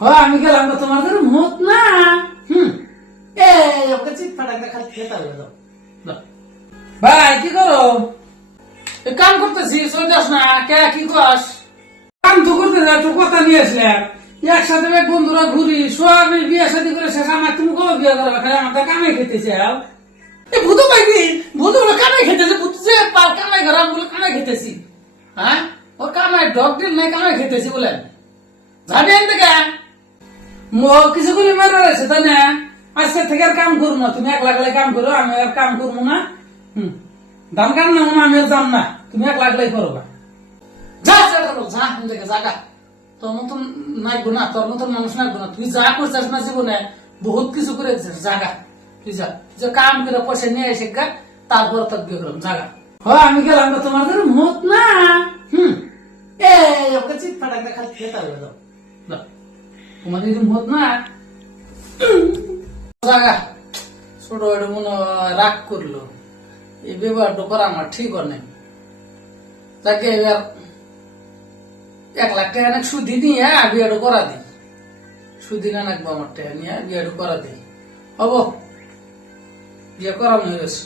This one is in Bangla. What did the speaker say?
আমি গেলাম না তোমার ঘরে মত না। ওকে চিৎ ফাটাক খালি খেতে হবে। ভাই কি করো? কাম করতেছি, সইদাস না কে কি কস? কাম তো করতে যা, একটু কথা নিয়ে আসলাম। একসাথে এক বন্ধুরা ঘুরি, সব বিয়ে শাদী করে শেষ। আমার তুমি কবে বিয়ে করবে? খালি আমার কামে খেতেছে। ভূত পাইনি, ভূত বলে কামে খেতেছে। ভূত যে পাল কামাই ঘর বলে কামাই খেতেছি। হ্যাঁ, ও কামাই ডগ ডিল নাই, কামাই খেতেছি বলেন। যাবি এন থেকে কিছু গুলি মেরে রয়েছে তাই না? আজকে থেকে আর কাম করবো না। তুমি একলা গেলে কাম করো, আমি আর কাম করবো না। ধান কাম না আমি আর যাম না, তুমি একলা গেলাই করবা। যা যা থেকে জাগা। তোর মতন নাইবো না, তোর মতন মানুষ নাইবো না। তুই যা করছিস না জীবনে, বহুত কিছু করে জাগা। তুই যা, যে কাম করে পয়সা নিয়ে এসে গা, তারপর তোর বিয়ে করলাম জাগা। আমি গেলাম না তোমার ঘরে মত না। ওকে চিৎ ফাটাক খালি খেতে হবে। তোমার যদি মত না জাগা। ছোট মনে রাগ করলো, এই ব্যবহারটা করা আমার ঠিক নেই। তাকে এবার 1 লাখ টাকা না সুদি নিয়ে বিয়েটা করা দিই। সুদি না নাকবো আমার টাকা নিয়ে বিয়েটা করা দিই। হব বিয়ে করা হয়ে গেছে।